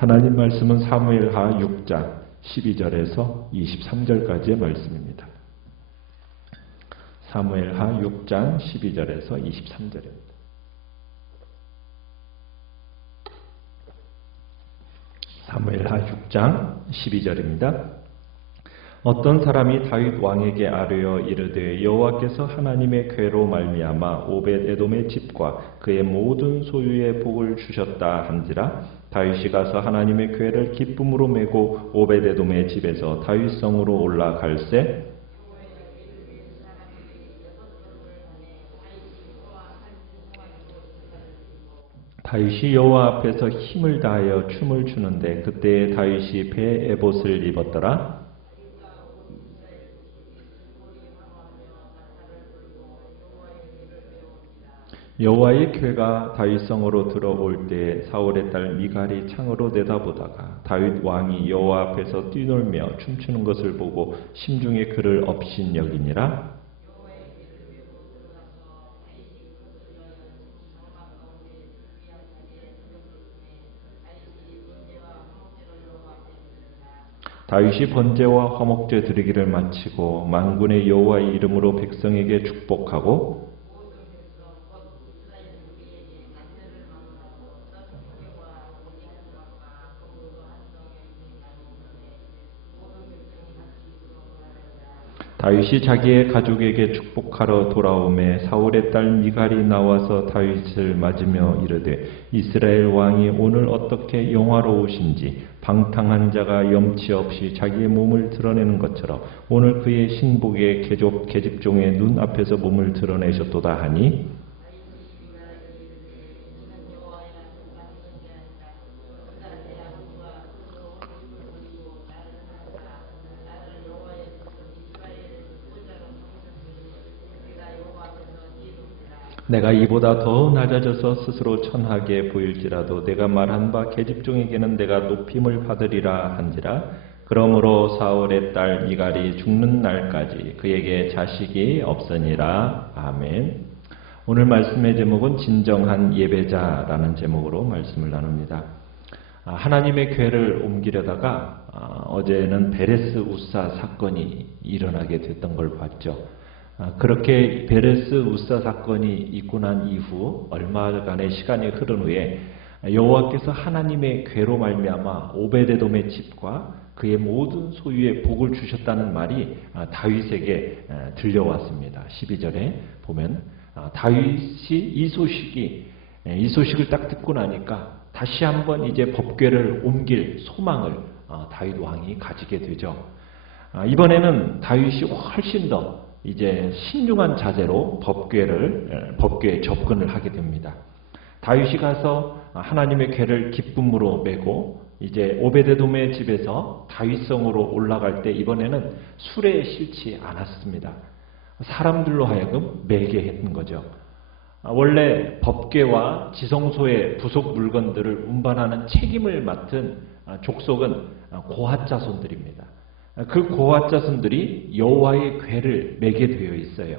하나님 말씀은 사무엘하 6장 12절에서 23절까지의 말씀입니다. 사무엘하 6장 12절에서 23절입니다. 사무엘하 6장 12절입니다. 어떤 사람이 다윗 왕에게 아뢰어 이르되 여호와께서 하나님의 궤로 말미암아 오벳에돔의 집과 그의 모든 소유의 복을 주셨다 한지라. 다윗이 가서 하나님의 궤를 기쁨으로 메고 오벳에돔의 집에서 다윗성으로 올라갈새 다윗이 여호와 앞에서 힘을 다하여 춤을 추는데 그때에 다윗이 배 에봇을 입었더라. 여호와의 궤가 다윗성으로 들어올 때에 사울의 딸 미갈이 창으로 내다보다가 다윗 왕이 여호와 앞에서 뛰놀며 춤추는 것을 보고 심중에 그를 업신여기니라. 다윗이 번제와 화목제 드리기를 마치고 만군의 여호와의 이름으로 백성에게 축복하고 다윗이 자기의 가족에게 축복하러 돌아오매 사울의 딸 미갈이 나와서 다윗을 맞으며 이르되 이스라엘 왕이 오늘 어떻게 영화로우신지 방탕한 자가 염치 없이 자기의 몸을 드러내는 것처럼 오늘 그의 신복의 계집종의 눈 앞에서 몸을 드러내셨도다 하니 내가 이보다 더 낮아져서 스스로 천하게 보일지라도 내가 말한 바 계집종에게는 내가 높임을 받으리라 한지라. 그러므로 사울의 딸 미갈이 죽는 날까지 그에게 자식이 없으니라. 아멘. 오늘 말씀의 제목은 진정한 예배자라는 제목으로 말씀을 나눕니다. 하나님의 궤를 옮기려다가 어제는 베레스 우사 사건이 일어나게 됐던 걸 봤죠. 그렇게 베레스 우사 사건이 있고 난 이후 얼마간의 시간이 흐른 후에 여호와께서 하나님의 궤로 말미암아 오벳에돔의 집과 그의 모든 소유의 복을 주셨다는 말이 다윗에게 들려왔습니다. 12절에 보면 다윗이 이 소식을 딱 듣고 나니까 다시 한번 이제 법궤를 옮길 소망을 다윗 왕이 가지게 되죠. 이번에는 다윗이 훨씬 더 이제 신중한 자세로 법궤에 접근을 하게 됩니다. 다윗이 가서 하나님의 궤를 기쁨으로 메고 이제 오벳에돔의 집에서 다윗성으로 올라갈 때 이번에는 수레에 실지 않았습니다. 사람들로 하여금 메게 했던 거죠. 원래 법궤와 지성소의 부속 물건들을 운반하는 책임을 맡은 족속은 고핫 자손들입니다. 그 고핫 자손들이 여호와의 궤를 메게 되어 있어요.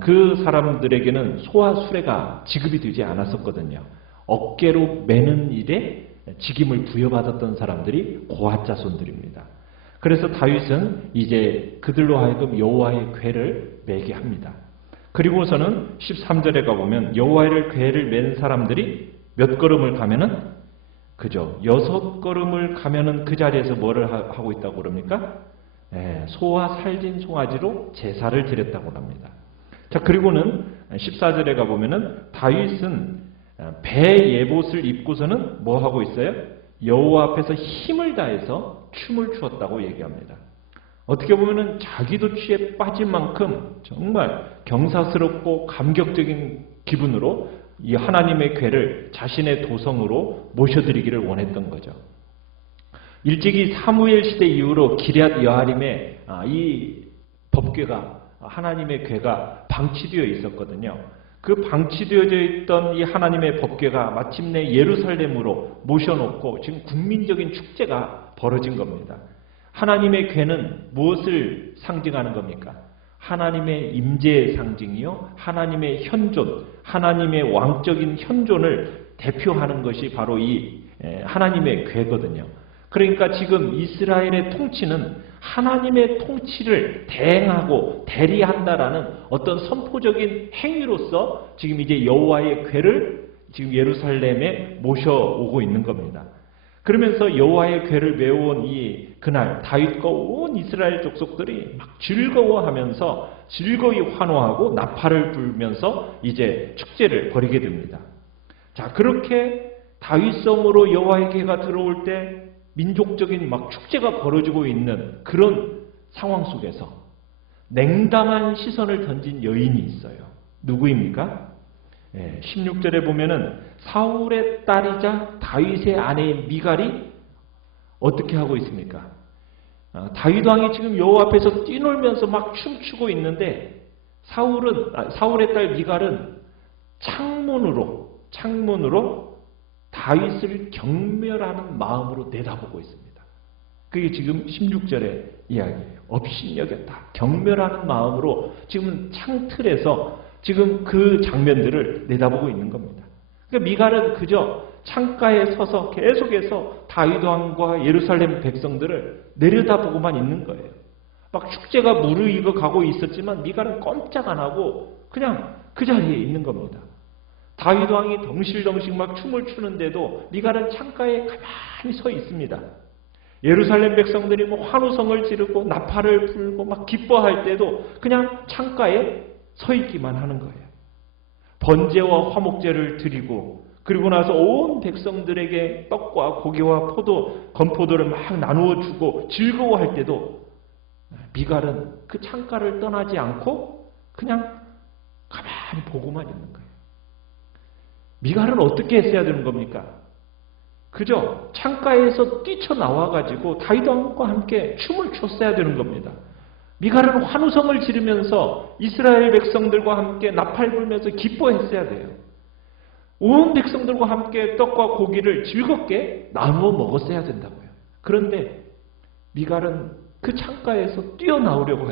그 사람들에게는 소와 수레가 지급이 되지 않았었거든요. 어깨로 메는 일에 직임을 부여받았던 사람들이 고핫 자손들입니다. 그래서 다윗은 이제 그들로 하여금 여호와의 궤를 메게 합니다. 그리고서는 13절에 가보면 여호와의 궤를 맨 사람들이 몇 걸음을 가면은 그죠. 6걸음을 가면은 그 자리에서 뭐를 하고 있다고 그럽니까? 소와 살진 송아지로 제사를 드렸다고 합니다. 자, 그리고는 14절에 가보면은 다윗은 배 예봇을 입고서는 뭐 하고 있어요? 여호와 앞에서 힘을 다해서 춤을 추었다고 얘기합니다. 어떻게 보면은 자기도 취에 빠질 만큼 정말 경사스럽고 감격적인 기분으로 이 하나님의 궤를 자신의 도성으로 모셔드리기를 원했던 거죠. 일찍이 사무엘 시대 이후로 기럇 여아림에 이 법궤가 하나님의 궤가 방치되어 있었거든요. 그 방치되어져 있던 이 하나님의 법궤가 마침내 예루살렘으로 모셔놓고 지금 국민적인 축제가 벌어진 겁니다. 하나님의 궤는 무엇을 상징하는 겁니까? 하나님의 임재의 상징이요, 하나님의 현존, 하나님의 왕적인 현존을 대표하는 것이 바로 이 하나님의 궤거든요. 그러니까 지금 이스라엘의 통치는 하나님의 통치를 대행하고 대리한다라는 어떤 선포적인 행위로서 지금 이제 여호와의 궤를 지금 예루살렘에 모셔오고 있는 겁니다. 그러면서 여호와의 궤를 메워온 그날 다윗과 온 이스라엘 족속들이 막 즐거워하면서 즐거이 환호하고 나팔을 불면서 이제 축제를 벌이게 됩니다. 자, 그렇게 다윗성으로 여호와의 궤가 들어올 때 민족적인 막 축제가 벌어지고 있는 그런 상황 속에서 냉담한 시선을 던진 여인이 있어요. 누구입니까? 16절에 보면은 사울의 딸이자 다윗의 아내인 미갈이 어떻게 하고 있습니까? 다윗 왕이 지금 여호와 앞에서 뛰놀면서 막 춤추고 있는데 사울의 딸 미갈은 창문으로 다윗을 경멸하는 마음으로 내다보고 있습니다. 그게 지금 16절의 이야기예요. 업신여겼다. 경멸하는 마음으로 지금 창틀에서 지금 그 장면들을 내다보고 있는 겁니다. 그러니까 미갈은 그저 창가에 서서 계속해서 다윗 왕과 예루살렘 백성들을 내려다보고만 있는 거예요. 막 축제가 무르익어 가고 있었지만 미갈은 꼼짝 안 하고 그냥 그 자리에 있는 겁니다. 다윗 왕이 덩실덩실 막 춤을 추는데도 미갈은 창가에 가만히 서 있습니다. 예루살렘 백성들이 뭐 환호성을 지르고 나팔을 불고 막 기뻐할 때도 그냥 창가에 서 있기만 하는 거예요. 번제와 화목제를 드리고 그리고 나서 온 백성들에게 떡과 고기와 건포도를 막 나누어 주고 즐거워할 때도 미갈은 그 창가를 떠나지 않고 그냥 가만히 보고만 있는 거예요. 미갈은 어떻게 했어야 되는 겁니까? 그저 창가에서 뛰쳐나와가지고 다윗 왕과 함께 춤을 췄어야 되는 겁니다. 미갈은 환호성을 지르면서 이스라엘 백성들과 함께 나팔 불면서 기뻐했어야 돼요. 온 백성들과 함께 떡과 고기를 즐겁게 나누어 먹었어야 된다고요. 그런데 미갈은 그 창가에서 뛰어나오려고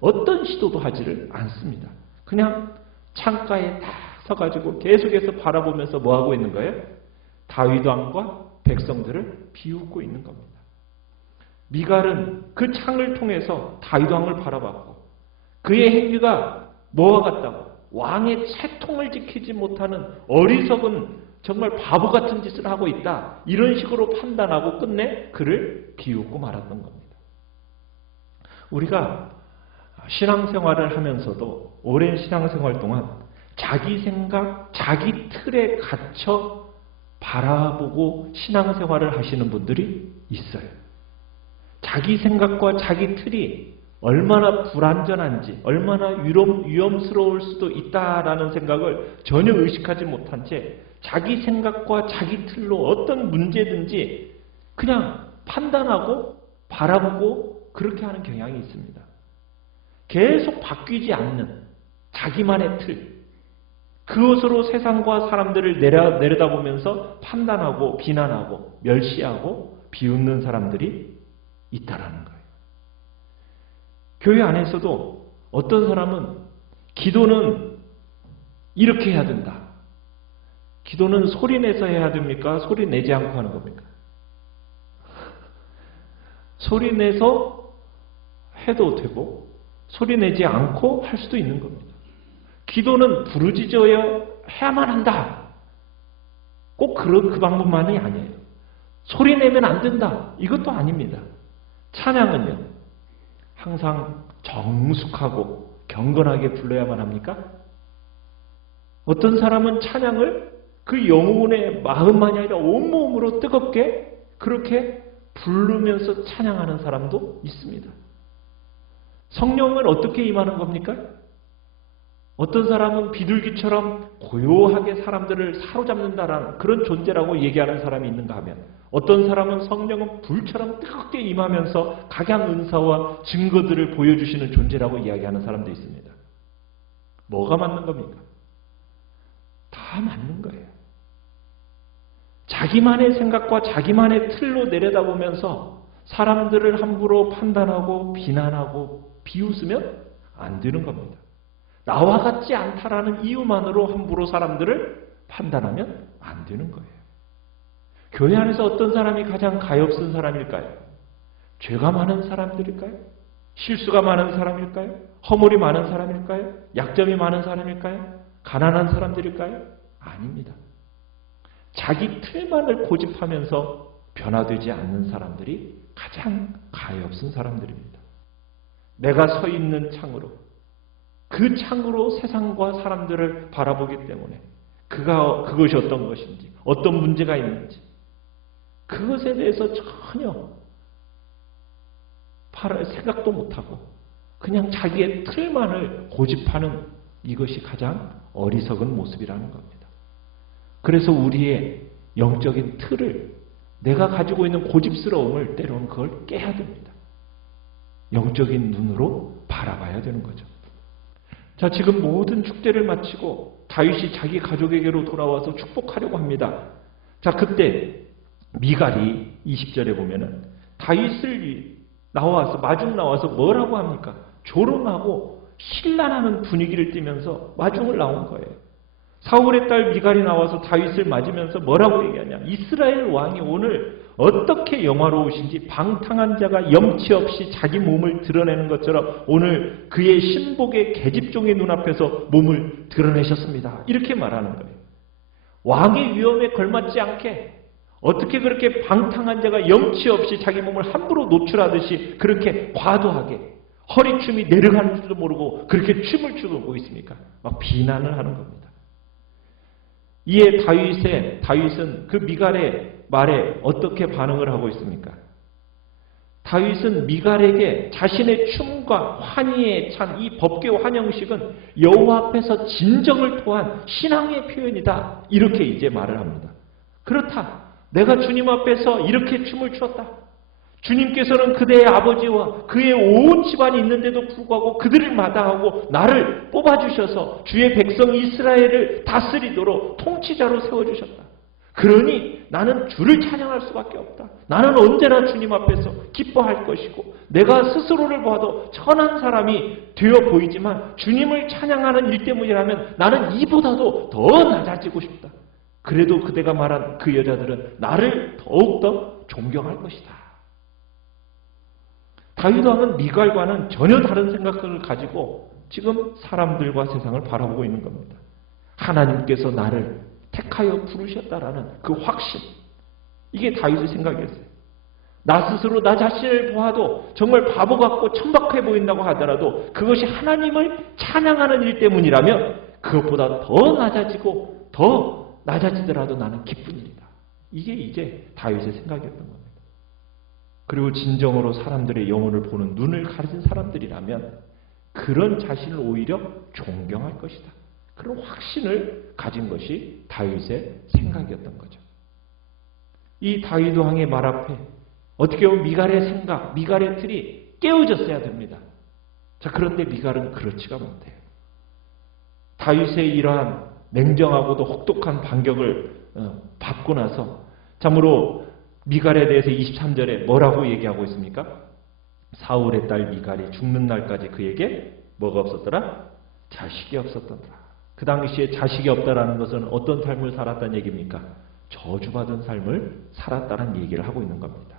어떤 시도도 하지를 않습니다. 그냥 창가에 딱 서가지고 계속해서 바라보면서 뭐하고 있는 거예요? 다윗 왕과 백성들을 비웃고 있는 겁니다. 미갈은 그 창을 통해서 다윗 왕을 바라봤고 그의 행위가 뭐와 같다고? 왕의 채통을 지키지 못하는 어리석은 정말 바보 같은 짓을 하고 있다. 이런 식으로 판단하고 끝내 그를 비웃고 말았던 겁니다. 우리가 신앙생활을 하면서도 오랜 신앙생활 동안 자기 생각, 자기 틀에 갇혀 바라보고 신앙생활을 하시는 분들이 있어요. 자기 생각과 자기 틀이 얼마나 불완전한지, 얼마나 위험스러울 수도 있다라는 생각을 전혀 의식하지 못한 채 자기 생각과 자기 틀로 어떤 문제든지 그냥 판단하고 바라보고 그렇게 하는 경향이 있습니다. 계속 바뀌지 않는 자기만의 틀, 그것으로 세상과 사람들을 내려다보면서 판단하고 비난하고 멸시하고 비웃는 사람들이 있다라는 거예요. 교회 안에서도 어떤 사람은 기도는 이렇게 해야 된다. 기도는 소리 내서 해야 됩니까? 소리 내지 않고 하는 겁니까? 소리 내서 해도 되고 소리 내지 않고 할 수도 있는 겁니다. 기도는 부르짖어야 해야만 한다. 꼭 그 방법만이 아니에요. 소리 내면 안 된다. 이것도 아닙니다. 찬양은요. 항상 정숙하고 경건하게 불러야만 합니까? 어떤 사람은 찬양을 그 영혼의 마음만이 아니라 온몸으로 뜨겁게 그렇게 부르면서 찬양하는 사람도 있습니다. 성령은 어떻게 임하는 겁니까? 어떤 사람은 비둘기처럼 고요하게 사람들을 사로잡는다라는 그런 존재라고 얘기하는 사람이 있는가 하면 어떤 사람은 성령은 불처럼 뜨겁게 임하면서 각양 은사와 증거들을 보여주시는 존재라고 이야기하는 사람도 있습니다. 뭐가 맞는 겁니까? 다 맞는 거예요. 자기만의 생각과 자기만의 틀로 내려다보면서 사람들을 함부로 판단하고 비난하고 비웃으면 안 되는 겁니다. 나와 같지 않다라는 이유만으로 함부로 사람들을 판단하면 안 되는 거예요. 교회 안에서 어떤 사람이 가장 가엾은 사람일까요? 죄가 많은 사람들일까요? 실수가 많은 사람일까요? 허물이 많은 사람일까요? 약점이 많은 사람일까요? 가난한 사람들일까요? 아닙니다. 자기 틀만을 고집하면서 변화되지 않는 사람들이 가장 가엾은 사람들입니다. 내가 서 있는 창으로, 그 창으로 세상과 사람들을 바라보기 때문에 그것이 어떤 것인지, 어떤 문제가 있는지 그것에 대해서 전혀 생각도 못하고 그냥 자기의 틀만을 고집하는 이것이 가장 어리석은 모습이라는 겁니다. 그래서 우리의 영적인 틀을, 내가 가지고 있는 고집스러움을 때로는 그걸 깨야 됩니다. 영적인 눈으로 바라봐야 되는 거죠. 자, 지금 모든 축제를 마치고 다윗이 자기 가족에게로 돌아와서 축복하려고 합니다. 자, 그때 미갈이 20절에 보면은 다윗을 마중 나와서 뭐라고 합니까? 조롱하고 신란하는 분위기를 띠면서 마중을 나온 거예요. 사울의 딸 미갈이 나와서 다윗을 맞으면서 뭐라고 얘기하냐? 이스라엘 왕이 오늘 어떻게 영화로우신지, 방탕한 자가 염치 없이 자기 몸을 드러내는 것처럼 오늘 그의 신복의 계집종의 눈앞에서 몸을 드러내셨습니다. 이렇게 말하는 거예요. 왕의 위험에 걸맞지 않게 어떻게 그렇게 방탕한 자가 염치 없이 자기 몸을 함부로 노출하듯이 그렇게 과도하게 허리춤이 내려가는 줄도 모르고 그렇게 춤을 추고 있습니까? 막 비난을 하는 겁니다. 이에 다윗은 그 미갈의 말에 어떻게 반응을 하고 있습니까? 다윗은 미갈에게 자신의 춤과 환희에 찬 이 법궤 환영식은 여호와 앞에서 진정을 토한 신앙의 표현이다. 이렇게 이제 말을 합니다. 그렇다. 내가 주님 앞에서 이렇게 춤을 추었다. 주님께서는 그대의 아버지와 그의 온 집안이 있는데도 불구하고 그들을 마다하고 나를 뽑아주셔서 주의 백성 이스라엘을 다스리도록 통치자로 세워주셨다. 그러니 나는 주를 찬양할 수밖에 없다. 나는 언제나 주님 앞에서 기뻐할 것이고 내가 스스로를 봐도 천한 사람이 되어 보이지만 주님을 찬양하는 일 때문이라면 나는 이보다도 더 낮아지고 싶다. 그래도 그대가 말한 그 여자들은 나를 더욱더 존경할 것이다. 다윗 왕은 미갈과는 전혀 다른 생각을 가지고 지금 사람들과 세상을 바라보고 있는 겁니다. 하나님께서 나를 택하여 부르셨다라는 그 확신, 이게 다윗의 생각이었어요. 나 스스로 나 자신을 보아도 정말 바보 같고 천박해 보인다고 하더라도 그것이 하나님을 찬양하는 일 때문이라면 그것보다 더 낮아지고 더 낮아지더라도 나는 기쁜 일이다. 이게 이제 다윗의 생각이었던 겁니다. 그리고 진정으로 사람들의 영혼을 보는 눈을 가진 사람들이라면 그런 자신을 오히려 존경할 것이다. 그런 확신을 가진 것이 다윗의 생각이었던 거죠. 이 다윗 왕의 말 앞에 어떻게 보면 미갈의 생각, 미갈의 틀이 깨어졌어야 됩니다. 자, 그런데 미갈은 그렇지가 못해요. 다윗의 이러한 냉정하고도 혹독한 반격을 받고 나서 참으로 미갈에 대해서 23절에 뭐라고 얘기하고 있습니까? 사울의 딸 미갈이 죽는 날까지 그에게 뭐가 없었더라? 자식이 없었더라. 그 당시에 자식이 없다라는 것은 어떤 삶을 살았다는 얘기입니까? 저주받은 삶을 살았다는 얘기를 하고 있는 겁니다.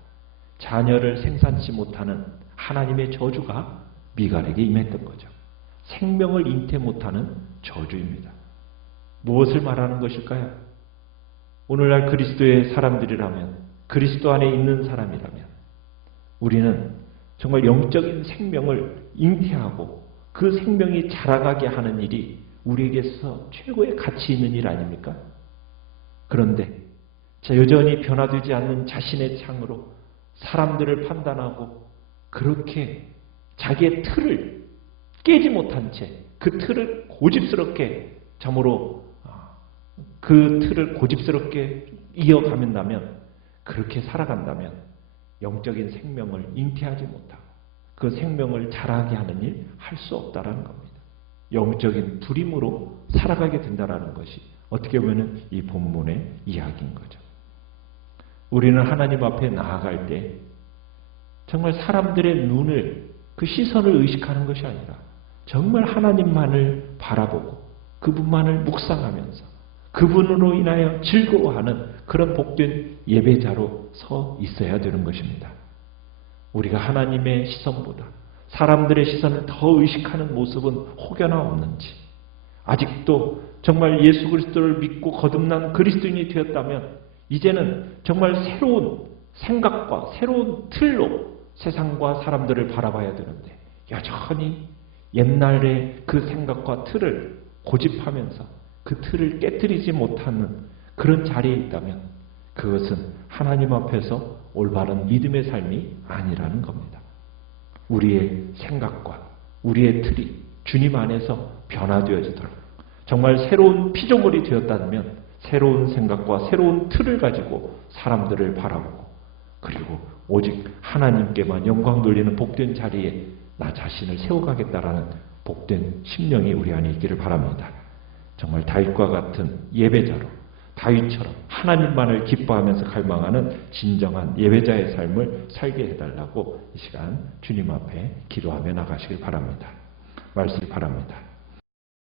자녀를 생산치 못하는 하나님의 저주가 미갈에게 임했던 거죠. 생명을 잉태 못하는 저주입니다. 무엇을 말하는 것일까요? 오늘날 그리스도의 사람들이라면, 그리스도 안에 있는 사람이라면 우리는 정말 영적인 생명을 잉태하고 그 생명이 자라가게 하는 일이 우리에게서 최고의 가치 있는 일 아닙니까? 그런데 여전히 변화되지 않는 자신의 창으로 사람들을 판단하고 그렇게 자기의 틀을 깨지 못한 채 그 틀을 고집스럽게 참으로 그 틀을 고집스럽게 이어가면다면, 그렇게 살아간다면 영적인 생명을 잉태하지 못하고 그 생명을 자라게 하는 일 할 수 없다라는 겁니다. 영적인 불임으로 살아가게 된다라는 것이 어떻게 보면 이 본문의 이야기인 거죠. 우리는 하나님 앞에 나아갈 때 정말 사람들의 눈을, 그 시선을 의식하는 것이 아니라 정말 하나님만을 바라보고 그분만을 묵상하면서 그분으로 인하여 즐거워하는 그런 복된 예배자로 서 있어야 되는 것입니다. 우리가 하나님의 시선보다 사람들의 시선을 더 의식하는 모습은 혹여나 없는지, 아직도 정말 예수 그리스도를 믿고 거듭난 그리스도인이 되었다면 이제는 정말 새로운 생각과 새로운 틀로 세상과 사람들을 바라봐야 되는데, 여전히 옛날의 그 생각과 틀을 고집하면서 그 틀을 깨뜨리지 못하는 그런 자리에 있다면 그것은 하나님 앞에서 올바른 믿음의 삶이 아니라는 겁니다. 우리의 생각과 우리의 틀이 주님 안에서 변화되어지도록 정말 새로운 피조물이 되었다면 새로운 생각과 새로운 틀을 가지고 사람들을 바라보고, 그리고 오직 하나님께만 영광 돌리는 복된 자리에 나 자신을 세워가겠다라는 복된 심령이 우리 안에 있기를 바랍니다. 정말 다윗과 같은 예배자로, 다윗처럼 하나님만을 기뻐하면서 갈망하는 진정한 예배자의 삶을 살게 해달라고 이 시간 주님 앞에 기도하며 나가시길 바랍니다. 말씀 바랍니다.